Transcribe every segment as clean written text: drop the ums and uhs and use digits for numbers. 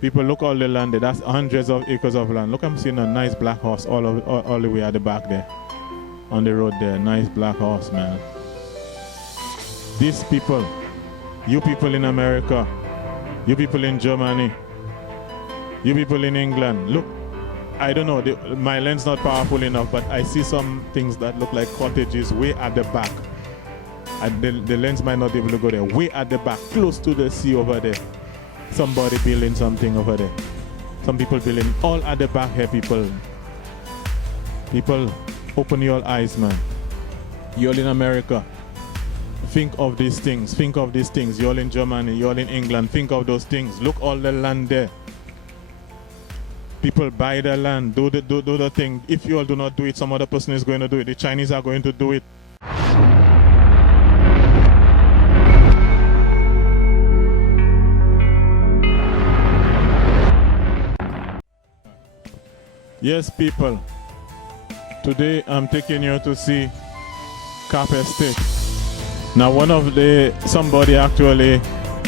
People, look all the land there. That's hundreds of acres of land. Look, I'm seeing a nice black horse all the way at the back there. On the road there. Nice black horse, man. These people, you people in America, you people in Germany, you people in England, look, I don't know, my lens not powerful enough, but I see some things that look like cottages way at the back. The lens might not be able to go there. Way at the back, close to the sea over there. Somebody building something over there. Some people building all at the back here, people. People, open your eyes, man. You're in America. Think of these things. Think of these things. You're in Germany. You're in England. Think of those things. Look all the land there. People buy the land. Do the thing. If you all do not do it, some other person is going to do it. The Chinese are going to do it. Yes, people. Today I'm taking you to see Cap Estate. Now, somebody actually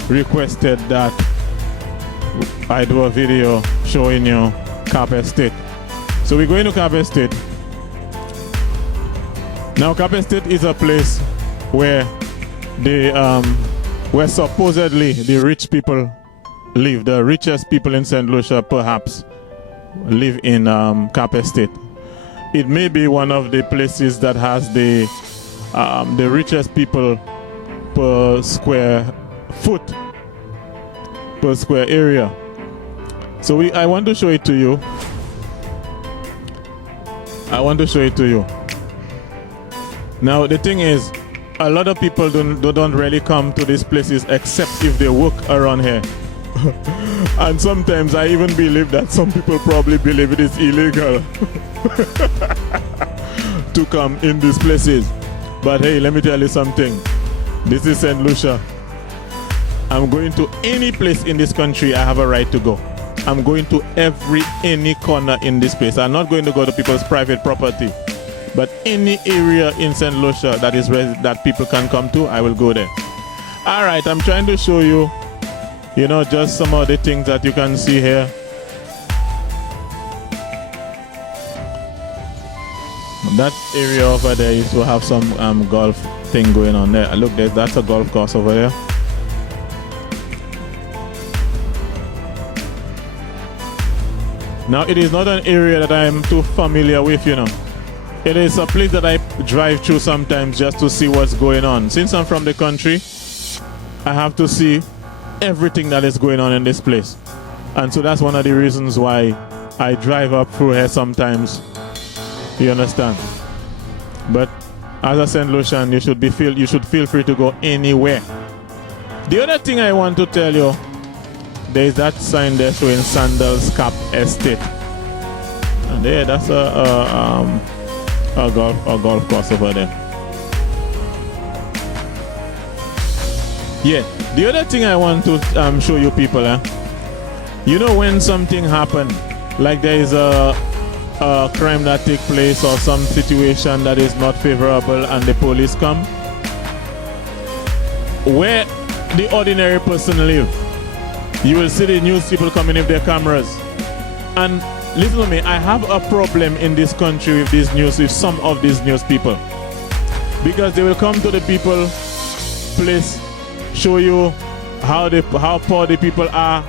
requested that I do a video showing you Cap Estate. So we're going to Cap Estate. Now, Cap Estate is a place where where supposedly the rich people live. The richest people in St. Lucia, perhaps, live in Cap Estate. It may be one of the places that has the richest people per square foot, per square area. So I want to show it to you. I want to show it to you. Now the thing is, a lot of people don't really come to these places except if they work around here. And sometimes I even believe that some people probably believe it is illegal to come in these places. But hey, let me tell you something. This is St. Lucia. I'm going to any place in this country I have a right to go. I'm going to any corner in this place. I'm not going to go to people's private property. But any area in St. Lucia that people can come to, I will go there. All right, I'm trying to show you, just some of the things that you can see here. That area over there used to have some golf thing going on there. Look, that's a golf course over there. Now, it is not an area that I am too familiar with, It is a place that I drive through sometimes just to see what's going on. Since I'm from the country, I have to see everything that is going on in this place. And so that's one of the reasons why I drive up through here sometimes. You understand? But as a St. Lucian, you should feel free to go anywhere. The other thing I want to tell you, there is that sign there showing Sandals Cap Estate. And there, that's a golf course over there. Yeah, the other thing I want to show you people, when something happened, like there is a crime that take place or some situation that is not favorable and the police come, where the ordinary person live, you will see the news people coming with their cameras. And listen to me, I have a problem in this country with some of these news people, because they will come to the people place, show you how poor the people are,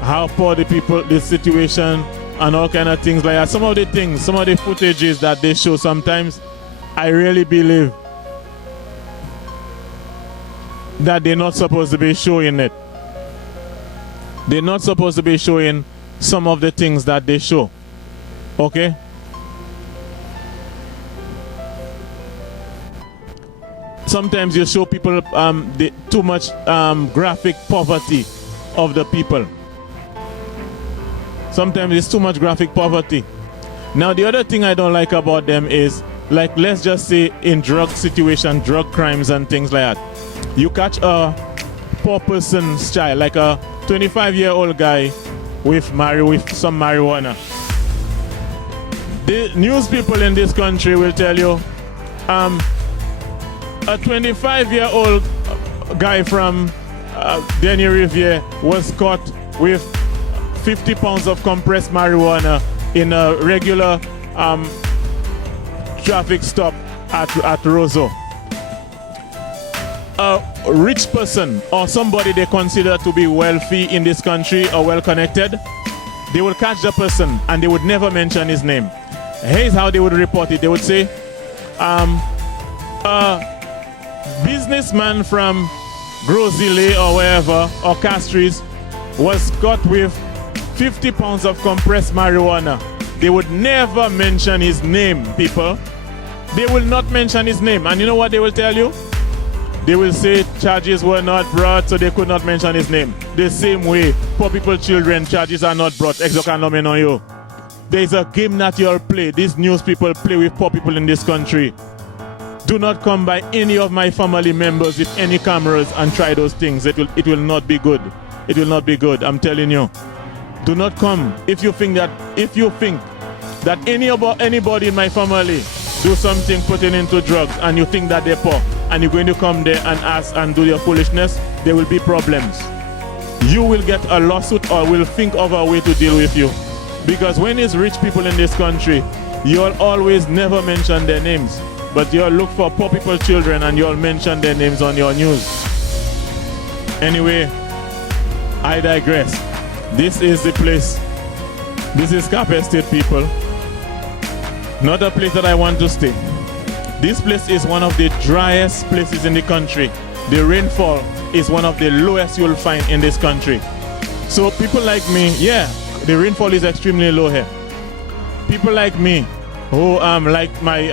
the situation, and all kind of things like that. Some of the footages that they show sometimes, I really believe that they're not supposed to be showing it. They're not supposed to be showing some of the things that they show. Okay? Sometimes you show people too much graphic poverty of the people. Sometimes it's too much graphic poverty. Now, the other thing I don't like about them is, like, let's just say in drug situation, drug crimes and things like that. You catch a poor person's child, like a 25-year-old guy with some marijuana. The news people in this country will tell you, a 25-year-old guy from Denny Riviere was caught with 50 pounds of compressed marijuana in a regular traffic stop at Roseau. A rich person or somebody they consider to be wealthy in this country or well connected, they will catch the person and they would never mention his name. Here's how they would report it. They would say, a businessman from Grosile or wherever, or Castries, was caught with 50 pounds of compressed marijuana. They would never mention his name, people. They will not mention his name. And you know what they will tell you? They will say charges were not brought, so they could not mention his name. The same way, poor people, children, charges are not brought. There's a game that you all play. These news people play with poor people in this country. Do not come by any of my family members with any cameras and try those things. It will not be good. It will not be good. I'm telling you. Do not come if you think that anybody in my family do something pertaining to drugs and you think that they're poor and you're going to come there and ask and do your foolishness, there will be problems. You will get a lawsuit or will think of a way to deal with you. Because when it's rich people in this country, you'll always never mention their names. But you'll look for poor people, children, and you'll mention their names on your news. Anyway, I digress. This is the place. This is Cap Estate, people. Not a place that I want to stay. This place is one of the driest places in the country. The rainfall is one of the lowest you'll find in this country. So people like me, yeah, the rainfall is extremely low here. People like me who like my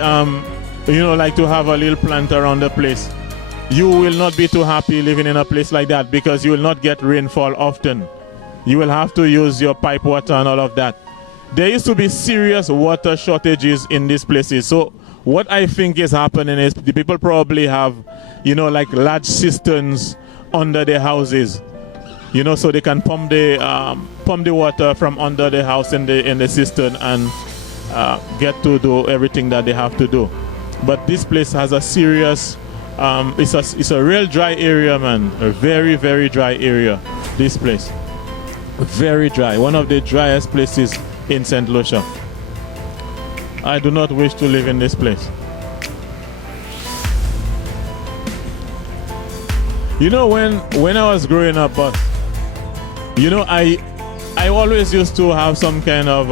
like to have a little plant around the place. You will not be too happy living in a place like that because you will not get rainfall often. You will have to use your pipe water and all of that. There used to be serious water shortages in these places. So what I think is happening is the people probably have, like large cisterns under their houses, so they can pump the water from under the house in the cistern and get to do everything that they have to do. But this place has a serious, it's a real dry area, man. A very, very dry area, this place. Very dry. One of the driest places in St. Lucia. I do not wish to live in this place. When I was growing up, but I always used to have some kind of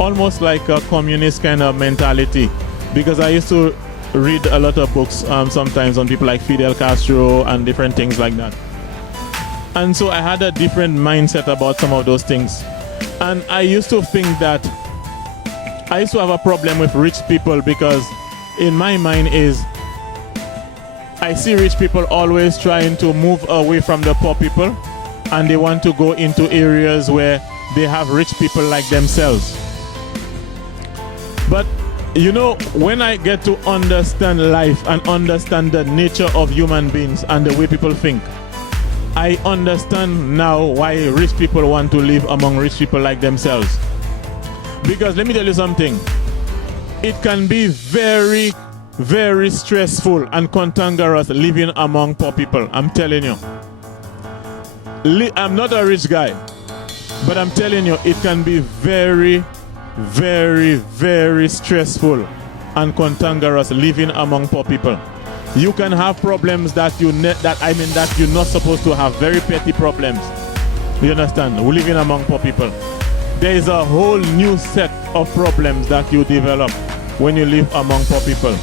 almost like a communist kind of mentality, because I used to read a lot of books sometimes on people like Fidel Castro and different things like that. And so I had a different mindset about some of those things. And I used to think that I used to have a problem with rich people, because in my mind is I see rich people always trying to move away from the poor people, and they want to go into areas where they have rich people like themselves. But when I get to understand life and understand the nature of human beings and the way people think, I understand now why rich people want to live among rich people like themselves. Because let me tell you something. It can be very, very stressful and cantankerous living among poor people. I'm telling you. I'm not a rich guy, but I'm telling you, it can be very, very, very stressful and cantankerous living among poor people. You can have problems that you're not supposed to have, very petty problems. You understand? We're living among poor people. There is a whole new set of problems that you develop when you live among poor people.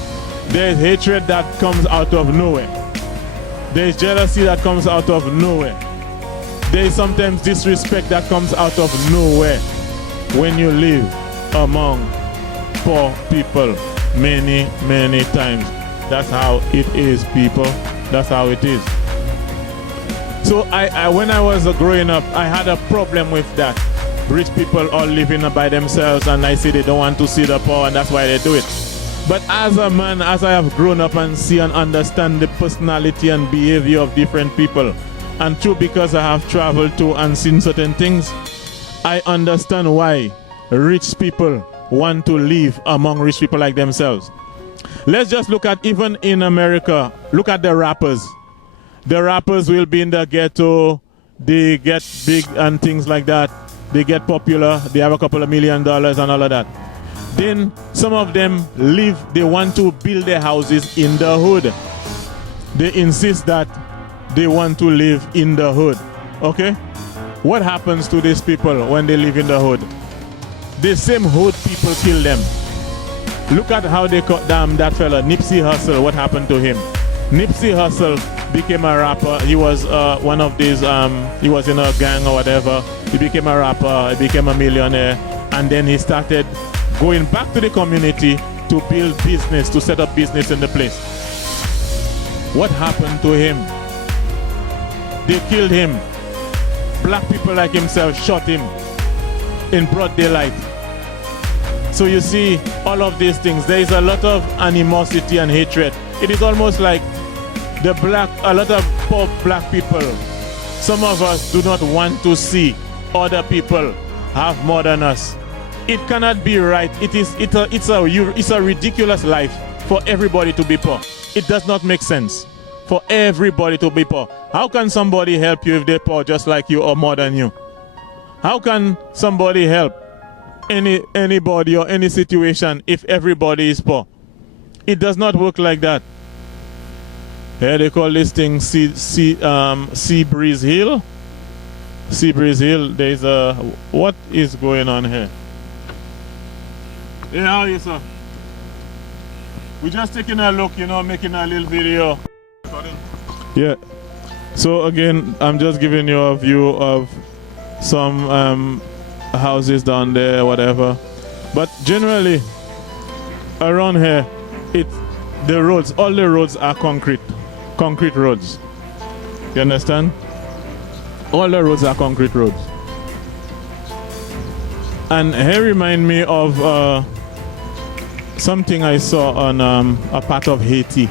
There is hatred that comes out of nowhere. There is jealousy that comes out of nowhere. There is sometimes disrespect that comes out of nowhere when you live among poor people many, many times. That's how it is, people. That's how it is. So when I was growing up, I had a problem with that. Rich people all living by themselves, and I say they don't want to see the poor, and that's why they do it. But as a man, as I have grown up and see and understand the personality and behavior of different people, and true, because I have traveled to and seen certain things, I understand why rich people want to live among rich people like themselves. Let's just look at, even in America, look at the rappers. The rappers will be in the ghetto, they get big and things like that. they get popular, they have a couple of $1 million and all of that. Then some of them they want to build their houses in the hood. They insist that they want to live in the hood. Okay? What happens to these people when they live in the hood? The same hood people kill them. Look at how they cut down that fella, Nipsey Hussle. What happened to him? Nipsey Hussle became a rapper. He was one of these, he was in a gang or whatever. He became a rapper, he became a millionaire. And then he started going back to the community to build business, to set up business in the place. What happened to him? They killed him. Black people like himself shot him in broad daylight. So you see, all of these things, there is a lot of animosity and hatred. It is almost like a lot of poor black people, some of us do not want to see other people have more than us. It cannot be right. It's a ridiculous life for everybody to be poor. It does not make sense for everybody to be poor. How can somebody help you if they're poor just like you or more than you? How can somebody help anybody or any situation if everybody is poor? It does not work like that. Here they call this thing Sea Breeze Hill. Sea Breeze Hill. There's a, what is going on here? Yeah, how are you, sir? We're just taking a look, making a little video. Yeah. So again, I'm just giving you a view of some houses down there, whatever. But generally, around here, all the roads are concrete roads. You understand? All the roads are concrete roads. And here remind me of something I saw on a part of Haiti,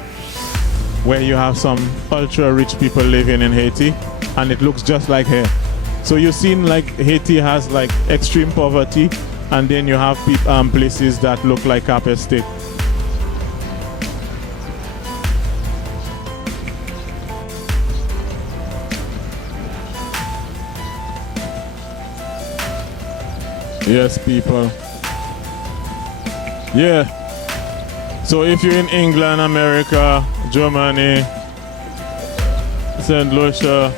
where you have some ultra rich people living in Haiti, and it looks just like here. So you've seen like Haiti has like extreme poverty, and then you have places that look like Carpet State. Yes, people. Yeah. So if you're in England, America, Germany, St. Lucia,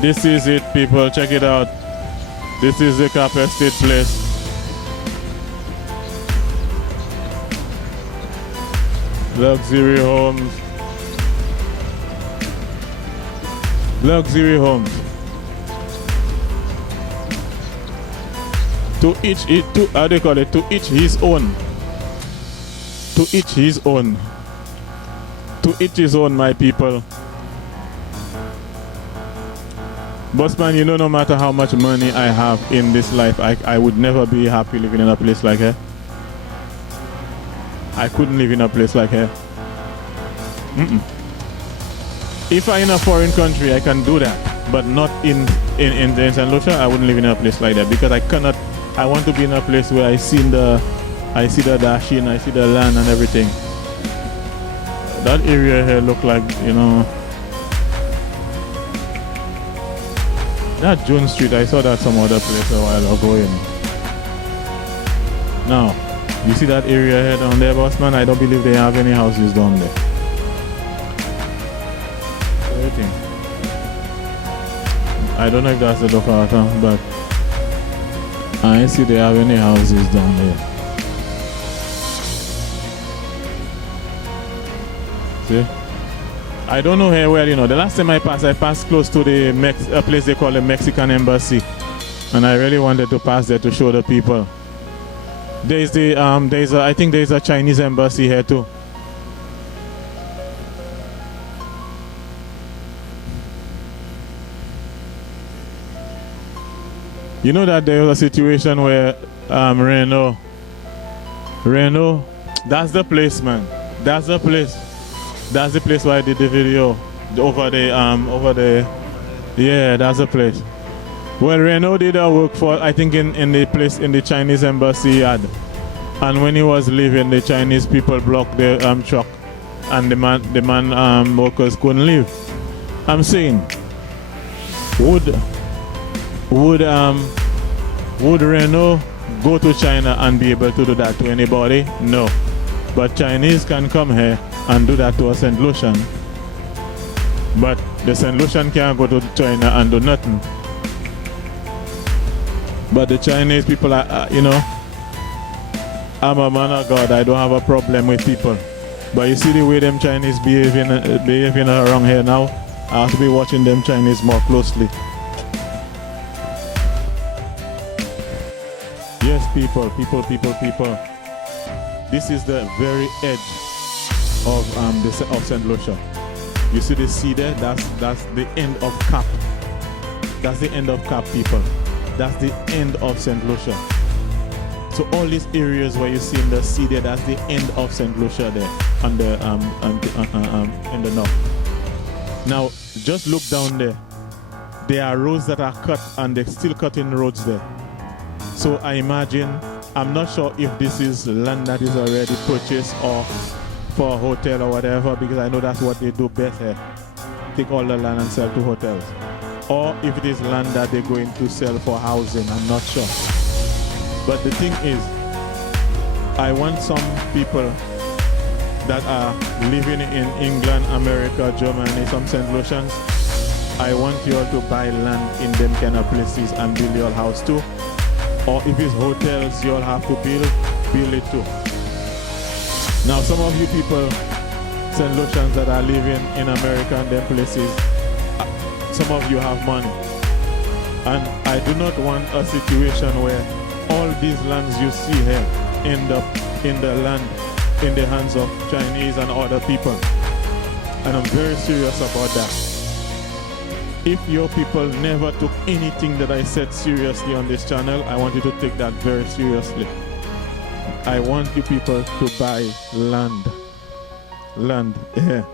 this is it, people. Check it out. This is the Carpet State place. Luxury homes. Luxury homes. To each his own. To each his own. To each his own, my people. But man, no matter how much money I have in this life, I would never be happy living in a place like here. I couldn't live in a place like here. If I'm in a foreign country, I can do that, but not in St. Lucia. I wouldn't live in a place like that because I cannot. I want to be in a place where I see the dashing, I see the land and everything. That area here look like, that Jones Street, I saw that some other place a while ago. Now, you see that area here down there, boss man? I don't believe they have any houses down there. Everything. I don't know if that's the Dokata, but I see they have any houses down there. See? I don't know here well, the last time I passed close to a place they call the Mexican Embassy. And I really wanted to pass there to show the people. I think there's a Chinese embassy here too. You know that there was a situation where Reno, that's the place, man. That's the place. That's the place where I did the video over there. Yeah, that's the place. Well, Reno did a work for, I think, in the place in the Chinese embassy yard. And when he was leaving, the Chinese people blocked the truck, and the man workers couldn't leave. I'm saying, Would Renault go to China and be able to do that to anybody? No. But Chinese can come here and do that to a St. Lucian. But the St. Lucian can't go to China and do nothing. But the Chinese people are, you know, I'm a man of God, I don't have a problem with people. But you see the way them Chinese behaving around here now, I have to be watching them Chinese more closely. Yes, people. This is the very edge of St. Lucia. You see the sea there? That's the end of Cap. That's the end of Cap, people. That's the end of St. Lucia. So all these areas where you see in the sea there, that's the end of St. Lucia there, on the in the north. Now, just look down there. There are roads that are cut, and they're still cutting roads there. So I imagine, I'm not sure if this is land that is already purchased or for a hotel or whatever, because I know that's what they do best here. Take all the land and sell to hotels. Or if it is land that they're going to sell for housing, I'm not sure. But the thing is, I want some people that are living in England, America, Germany, some St. Lucians, I want you all to buy land in them kind of places and build your house too. Or if it's hotels, you all have to build it too. Now some of you people, St. Lucians that are living in America and them places, some of you have money. And I do not want a situation where all these lands you see here end up in the hands of Chinese and other people. And I'm very serious about that. If your people never took anything that I said seriously on this channel, I want you to take that very seriously. I want you people to buy land. Land here.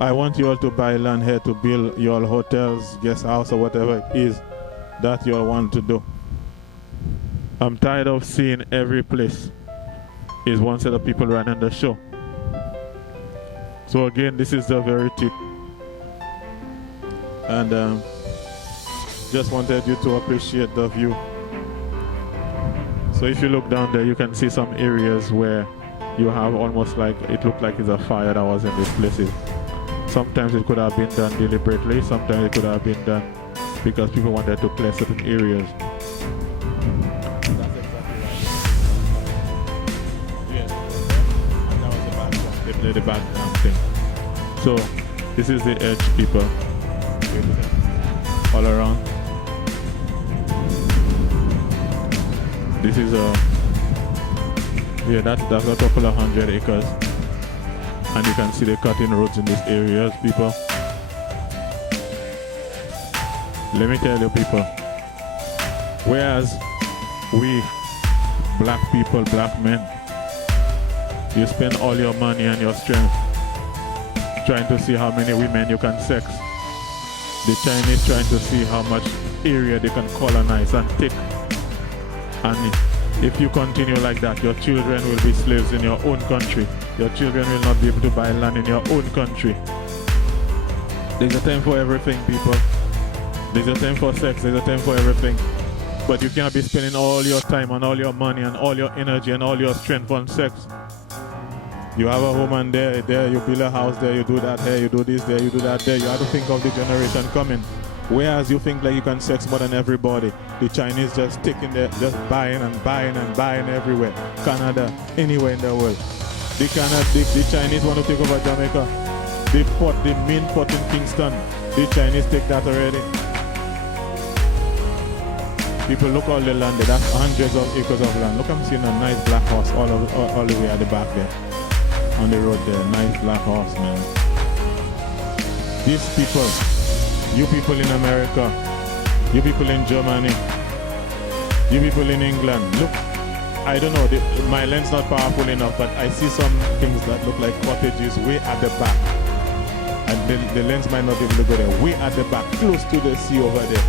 I want you all to buy land here to build your hotels, guest house, or whatever it is that you all want to do. I'm tired of seeing every place is one set of people running the show. So again, this is the very tip. And just wanted you to appreciate the view. So if you look down there, you can see some areas where you have almost like, it looked like it's a fire that was in these places. Sometimes it could have been done deliberately, sometimes it could have been done because people wanted to clear certain areas. That's exactly right. Yes. And that was the back one. They played the background thing. So this is the edge, people. All around. This is that's a couple of 100 acres. And you can see the cutting roads in these areas, people. Let me tell you, people, whereas we, black people, black men, you spend all your money and your strength trying to see how many women you can sex. The Chinese trying to see how much area they can colonize and take. And if you continue like that, your children will be slaves in your own country. Your children will not be able to buy land in your own country. There's a time for everything, people. There's a time for sex, there's a time for everything. But you can't be spending all your time and all your money and all your energy and all your strength on sex. You have a woman there, you build a house there, you do that here, you do this there, you do that there. You have to think of the generation coming. Whereas you think like you can sex more than everybody, the Chinese just taking there, just buying and buying and buying everywhere. Canada, anywhere in the world. The Chinese want to take over Jamaica. The main port in Kingston, the Chinese take that already. People, look all the land there. That's hundreds of acres of land. Look, I'm seeing a nice black horse all the way at the back there. On the road there, nice black horse, man. These people, you people in America, you people in Germany, you people in England, look, I don't know, my lens not powerful enough, but I see some things that look like cottages way at the back. And the lens might not be able to go there, way at the back, close to the sea over there.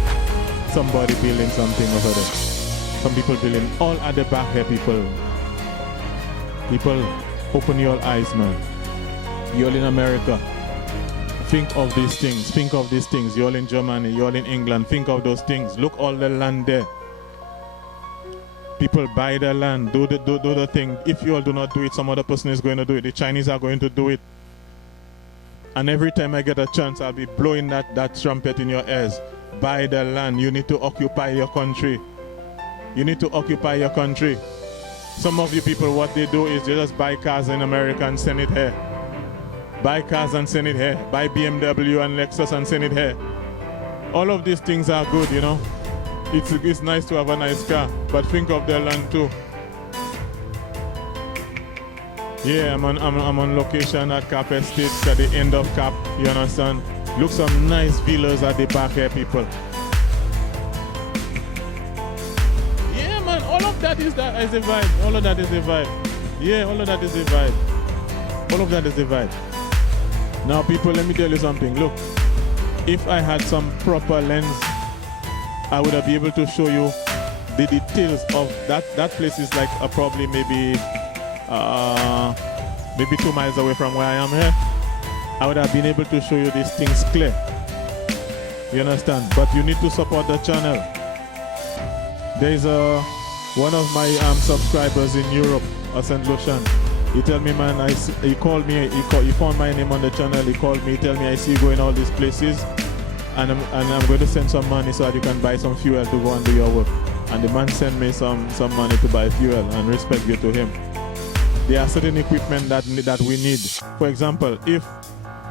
Somebody building something over there. Some people building all at the back here, people. People, open your eyes, man. You're in America. Think of these things. Think of these things. You're all in Germany, you're all in England. Think of those things. Look all the land there. People buy the land, do the thing. If you all do not do it, some other person is going to do it. The Chinese are going to do it. And every time I get a chance, I'll be blowing that trumpet in your ears. Buy the land. You need to occupy your country. You need to occupy your country. Some of you people, what they do is they just buy cars in America and send it here. Buy cars and send it here. Buy BMW and Lexus and send it here. All of these things are good, you know. It's nice to have a nice car, but think of the land too. Yeah, I'm on location at Cap Estate at the end of Cap, you understand? Look, some nice villas at the back here, people. Yeah, man, all of that is a vibe. All of that is a vibe. Yeah, all of that is a vibe. All of that is a vibe. Now, people, let me tell you something. Look, if I had some proper lens, I would have been able to show you the details of that place is like probably maybe 2 miles away from where I am here. I would have been able to show you these things clear. You understand? But you need to support the channel. There is one of my subscribers in Europe, St. Lucian. He tell me, man, he called me, he found my name on the channel, he called me, he tell me I see you going all these places. And I'm going to send some money so that you can buy some fuel to go and do your work. And the man sent me some money to buy fuel, and respect you to him. There are certain equipment that we need. For example, if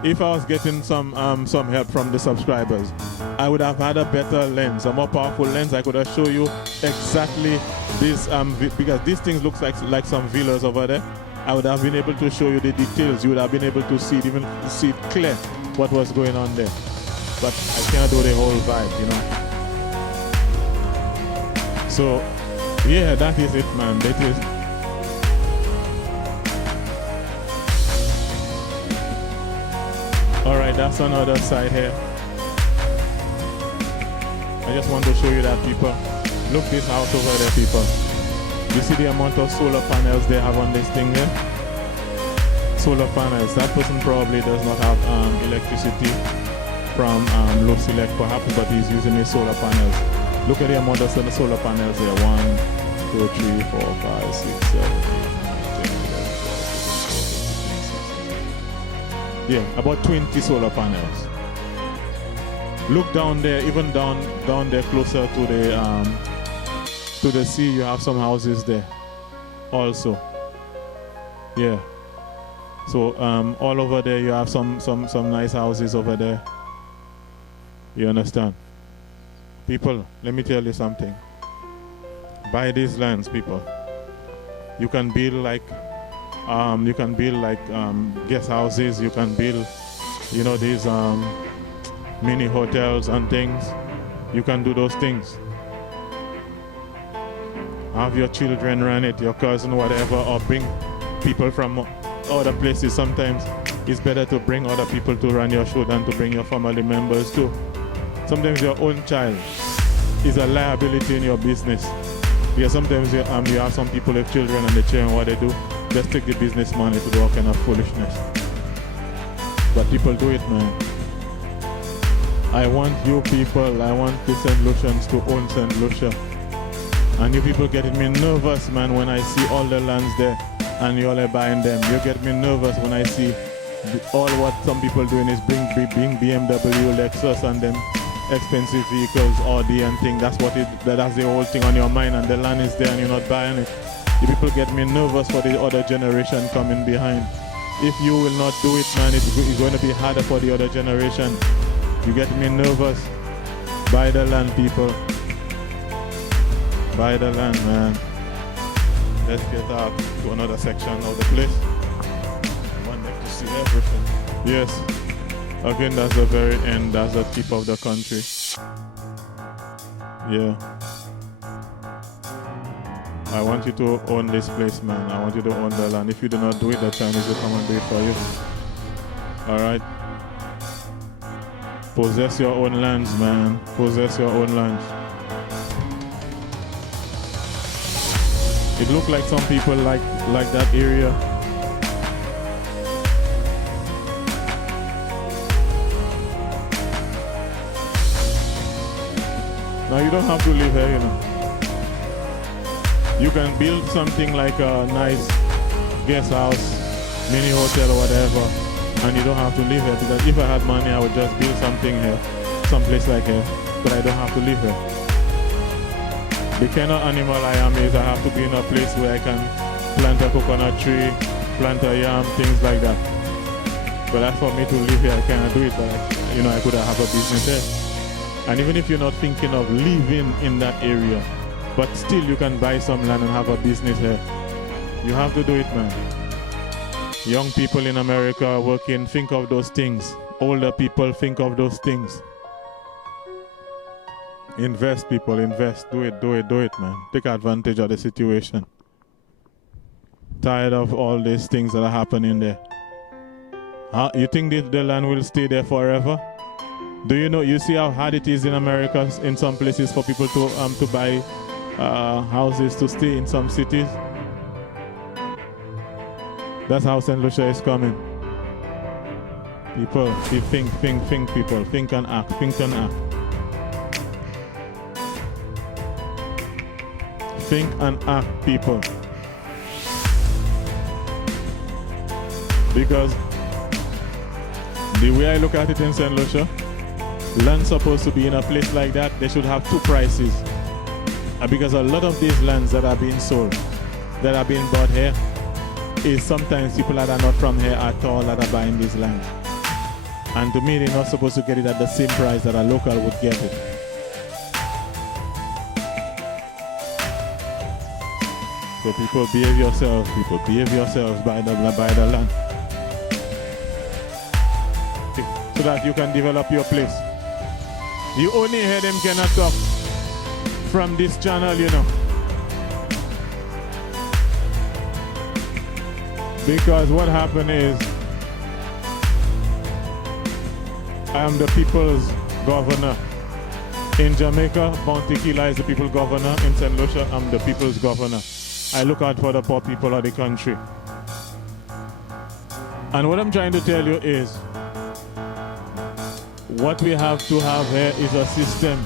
I was getting some help from the subscribers, I would have had a better lens, a more powerful lens. I could have shown you exactly this because these things looks like some villas over there. I would have been able to show you the details. You would have been able to see it, even see it clear what was going on there. But I can't do the whole vibe, you know. So, yeah, that is it, man. That is. All right, that's another side here. I just want to show you that, people. Look this house over there, people. You see the amount of solar panels they have on this thing here? Solar panels. That person probably does not have electricity from low select perhaps, but he's using his solar panels. Look at the amount of solar panels there. 1, 2, 3, 4, 5, 6, 7, 8, 10, 11, 12, 13, 14, 15, 16, 17. Yeah, about 20 solar panels. Look down there, even down there closer to the sea, you have some houses there also. Yeah. So all over there you have some nice houses over there. You understand? People, let me tell you something. Buy these lands, people. You can build like guest houses. You can build, you know, these mini hotels and things. You can do those things. Have your children run it, your cousin, whatever, or bring people from other places. Sometimes it's better to bring other people to run your show than to bring your family members too. Sometimes your own child is a liability in your business. Because sometimes you have some people with children and the children, what they do, just take the business money to do all kind of foolishness. But people do it, man. I want you people, I want the St. Lucians to own St. Lucia. And you people getting me nervous, man, when I see all the lands there and you all are buying them. You get me nervous when I see all what some people doing is bring BMW, Lexus and them expensive vehicles, Audi and thing. That's the whole thing on your mind, and the land is there and you're not buying it. You people get me nervous for the other generation coming behind. If you will not do it, man, it's going to be harder for the other generation. You get me nervous. Buy the land, people. Buy the land, man. Let's get out to another section of the place. I want them to see everything. Yes. Again, that's the very end. That's the tip of the country. Yeah. I want you to own this place, man. I want you to own the land. If you do not do it, the Chinese will come and do it for you. Alright? Possess your own lands, man. Possess your own lands. It looked like some people like that area. Now you don't have to live here, you know. You can build something like a nice guest house, mini hotel or whatever, and you don't have to live here, because if I had money I would just build something here, someplace like here, but I don't have to live here. The kind of animal I am is I have to be in a place where I can plant a coconut tree, plant a yam, things like that. But as for me to live here, I cannot do it, but I could have a business here. And even if you're not thinking of living in that area, but still you can buy some land and have a business here. You have to do it, man. Young people in America working, think of those things. Older people, think of those things. Invest, people, invest. Do it, man. Take advantage of the situation. Tired of all these things that are happening there. You think the land will stay there forever? Do you know, you see how hard it is in America, in some places, for people to buy houses to stay in some cities? That's how St. Lucia is coming. People, think, people. Think and act. Think and act. Think and act, people. Because the way I look at it in St. Lucia, land's supposed to be in a place like that, they should have two prices. Because a lot of these lands that are being sold, that are being bought here, is sometimes people that are not from here at all that are buying these lands. And to me, they're not supposed to get it at the same price that a local would get it. So people, behave yourselves, by the land. So that you can develop your place. You only hear them cannot talk from this channel, you know. Because what happened is, I am the people's governor. In Jamaica, Mount Tequila is the people's governor. In St. Lucia, I'm the people's governor. I look out for the poor people of the country. And what I'm trying to tell you is, what we have to have here is a system.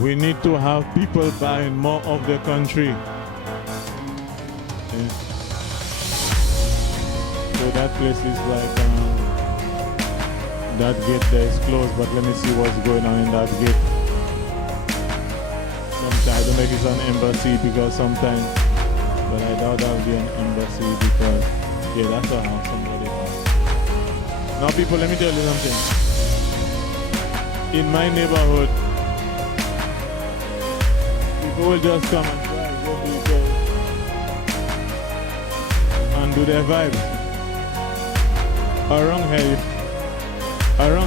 We need to have people buying more of the country. Okay. So that place is like, that gate there is closed, but let me see what's going on in that gate. Sometimes, I don't know if it's an embassy, because sometimes, but I doubt that'll be an embassy, because, yeah, that's a house, somebody house. Now people, let me tell you something. In my neighborhood, people will just come and try and do their vibes. Around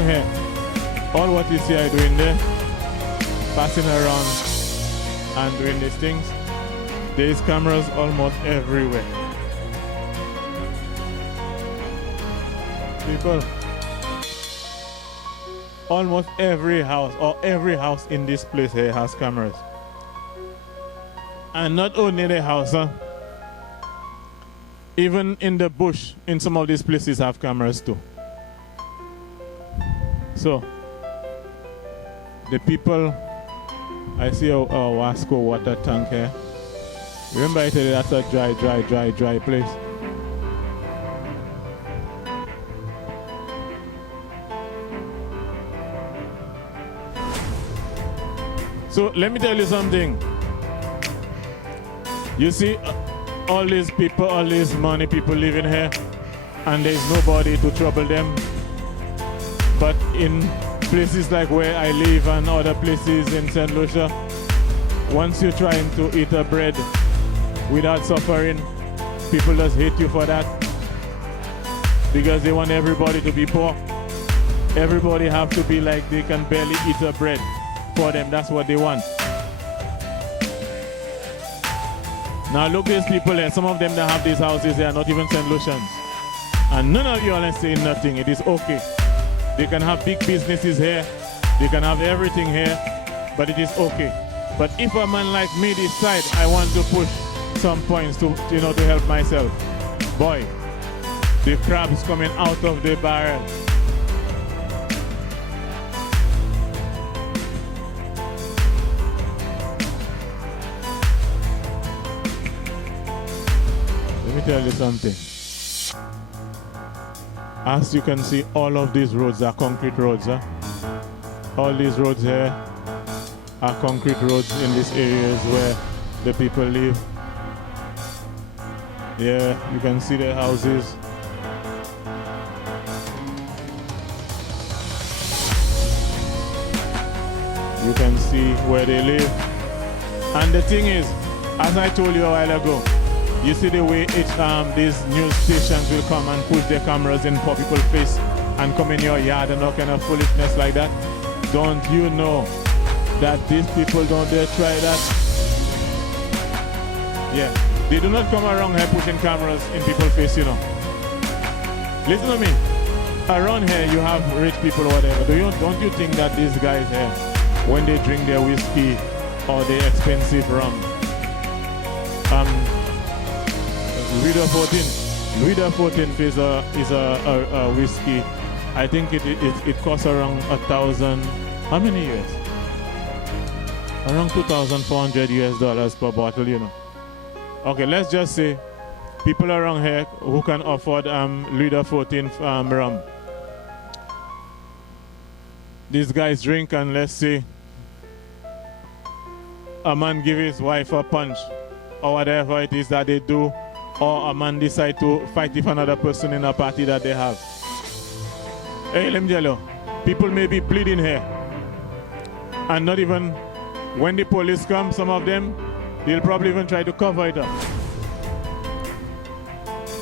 here, all what you see I doing there, passing around and doing these things, there's cameras almost everywhere. People, almost every house, or every house in this place here has cameras. And not only the house, even in the bush, in some of these places have cameras too. So, the people, I see a Wasco water tank here. Remember I told you that's a dry place. So let me tell you something. You see, all these people, all these money people living here, and there's nobody to trouble them. But in places like where I live and other places in St. Lucia, once you're trying to eat a bread without suffering, people just hate you for that. Because they want everybody to be poor. Everybody have to be like they can barely eat a bread. For them, that's what they want. Now look at these people here. Some of them that have these houses, they are not even St. Lucians. And none of you are saying nothing. It is okay. They can have big businesses here. They can have everything here. But it is okay. But if a man like me decide I want to push some points to help myself, boy, the crab is coming out of the barrel. tell you something. As you can see, all of these roads are concrete roads. Huh? All these roads here are concrete roads in these areas where the people live. Yeah, you can see their houses. You can see where they live. And the thing is, as I told you a while ago, you see the way these news stations will come and push their cameras in for people's face and come in your yard and all kind of foolishness like that. Don't you know that these people don't dare try that? Yeah, they do not come around here pushing cameras in people's face, you know. Listen to me. Around here you have rich people or whatever. Don't you think that these guys here, when they drink their whiskey or their expensive rum, Louis XIV is a whiskey. I think it costs around 1,000. How many years? Around $2,400 per bottle, you know. Okay, let's just say people around here who can afford Louis XIV rum. These guys drink, and let's say a man give his wife a punch or whatever it is that they do, or a man decide to fight with another person in a party that they have. Hey, let me tell you, people may be bleeding here, and not even when the police come, some of them, they'll probably even try to cover it up.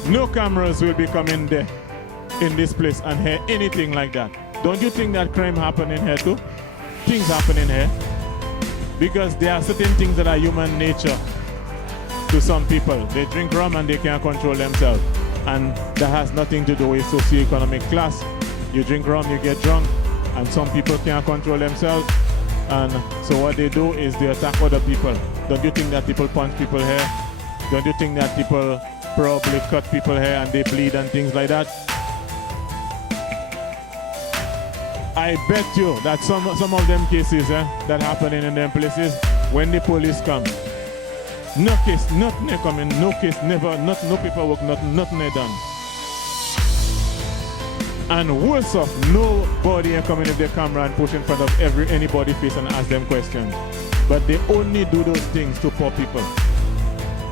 No cameras will be coming there in this place and hear anything like that. Don't you think that crime happen in here too? Things happen in here. Because there are certain things that are human nature to some people. They drink rum and they can't control themselves. And that has nothing to do with socioeconomic class. You drink rum, you get drunk, and some people can't control themselves. And so what they do is they attack other people. Don't you think that people punch people here? Don't you think that people probably cut people here and they bleed and things like that? I bet you that some of them cases that happening in them places, when the police come, no case, nothing coming, no case, never, no paperwork, nothing done. And worse off, nobody coming with their camera and push in front of anybody's face and ask them questions. But they only do those things to poor people.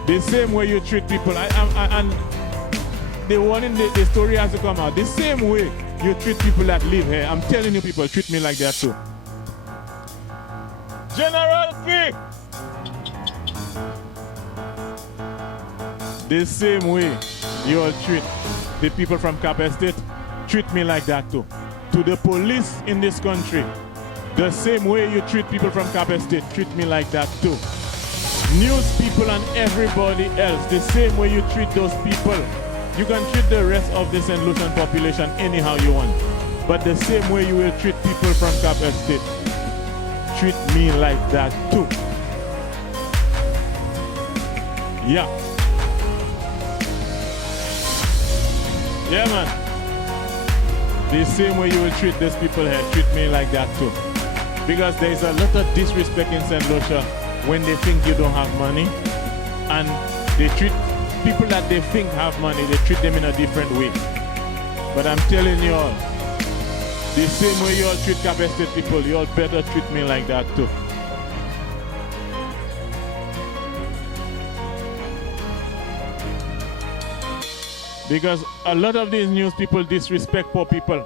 The same way you treat people, and the one in the story has to come out, the same way you treat people that live here. I'm telling you, people treat me like that too. General Key! The same way you all treat the people from Cap Estate, treat me like that too. To the police in this country, the same way you treat people from Cap Estate, treat me like that too. News people and everybody else, the same way you treat those people. You can treat the rest of the St. Lucian population anyhow you want. But the same way you will treat people from Cap Estate, treat me like that too. Yeah. Yeah, man. The same way you will treat these people here, treat me like that too. Because there is a lot of disrespect in St. Lucia when they think you don't have money, and they treat people that they think have money, they treat them in a different way. But I'm telling you all, the same way you all treat Cap Estate people, you all better treat me like that too. Because a lot of these news people disrespect poor people.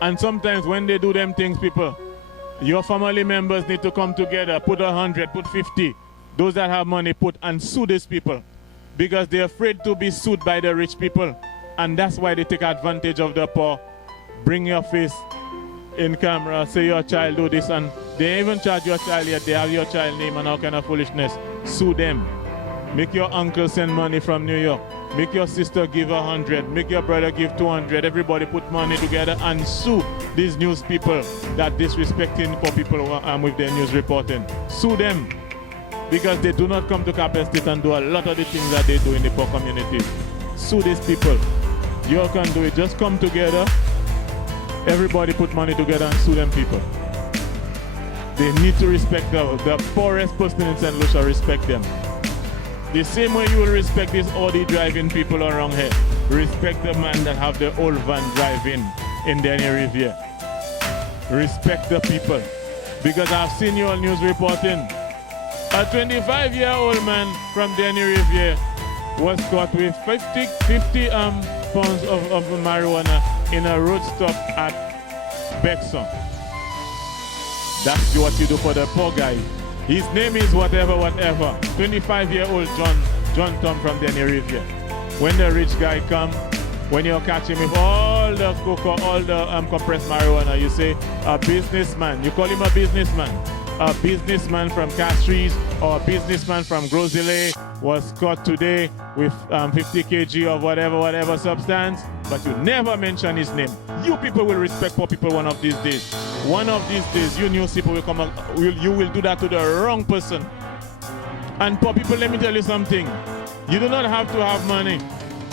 And sometimes when they do them things, people, your family members need to come together, put 100, put 50. Those that have money, put and sue these people. Because they're afraid to be sued by the rich people. And that's why they take advantage of the poor. Bring your face in camera, say your child do this, and they even charge your child yet, they have your child name and all kind of foolishness. Sue them. Make your uncle send money from New York. Make your sister give 100. Make your brother give 200. Everybody put money together and sue these news people that disrespecting poor people with their news reporting. Sue them. Because they do not come to Cap Estate and do a lot of the things that they do in the poor communities. Sue these people. You all can do it. Just come together. Everybody put money together and sue them people. They need to respect the poorest person in St. Lucia, respect them. The same way you will respect these Audi driving people around here. Respect the man that have the old van driving in Denny Riviere. Respect the people. Because I've seen you on news reporting. A 25-year-old man from Denny Riviere was caught with 50 pounds of marijuana in a road stop at Bexon. That's what you do for the poor guy. His name is whatever. 25-year-old John Tom from Denny Riviere. When the rich guy come, when you catch him with all the cocoa, all the compressed marijuana, you say a businessman. You call him a businessman. A businessman from Castries or a businessman from Grosile was caught today with 50 kg of whatever substance, but you never mention his name. You people will respect poor people one of these days. One of these days, you news people will come up, you will do that to the wrong person. And poor people, let me tell you something. You do not have to have money.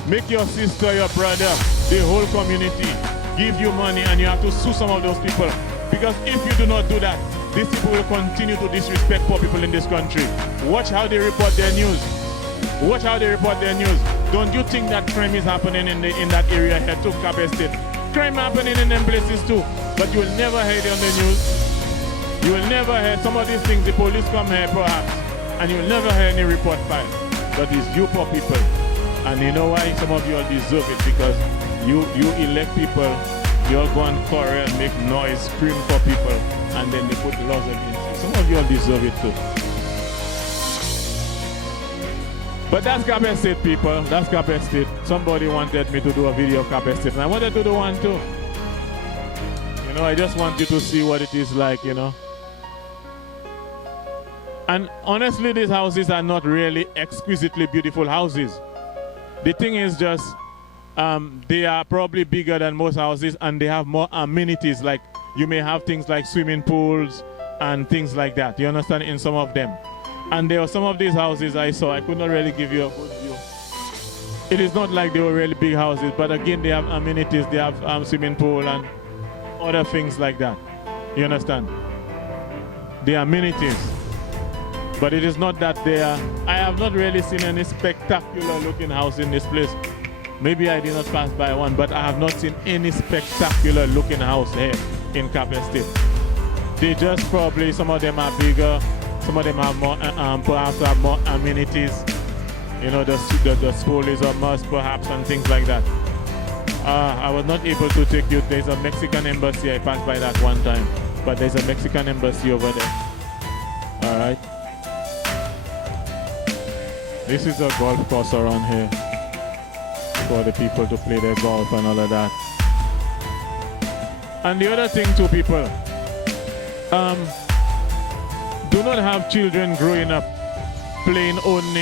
Make your sister, your brother, the whole community give you money, and you have to sue some of those people. Because if you do not do that, these people will continue to disrespect poor people in this country. Watch how they report their news. Watch how they report their news. Don't you think that crime is happening in that area here too, Cape State? Crime happening in them places too. But you will never hear it on the news. You will never hear some of these things. The police come here perhaps, and you will never hear any report filed. But it's you poor people. And you know why? Some of you all deserve it, because you elect people, you'll go and quarrel, make noise, scream for people, and then they put laws against you. Some of you all deserve it too. But that's Cape State, people. That's Cape State. Somebody wanted me to do a video of Cape State, and I wanted to do one too. You know, I just want you to see what it is like, you know. And honestly, these houses are not really exquisitely beautiful houses. The thing is just, they are probably bigger than most houses, and they have more amenities. Like, you may have things like swimming pools and things like that. You understand, in some of them. And there are some of these houses I saw, I could not really give you a good view. It is not like they were really big houses, but again, they have amenities. They have swimming pool and other things like that. You understand? The amenities. But it is not that they are. I have not really seen any spectacular looking house in this place. Maybe I did not pass by one, but I have not seen any spectacular looking house here in Cape State. They just probably, some of them are bigger, some of them have more, perhaps have more amenities. You know, the school is a must perhaps, and things like that. I was not able to take you. There's a Mexican embassy. I passed by that one time, but there's a Mexican embassy over there. All right. This is a golf course around here for the people to play their golf and all of that. And the other thing too, people, do not have children growing up playing only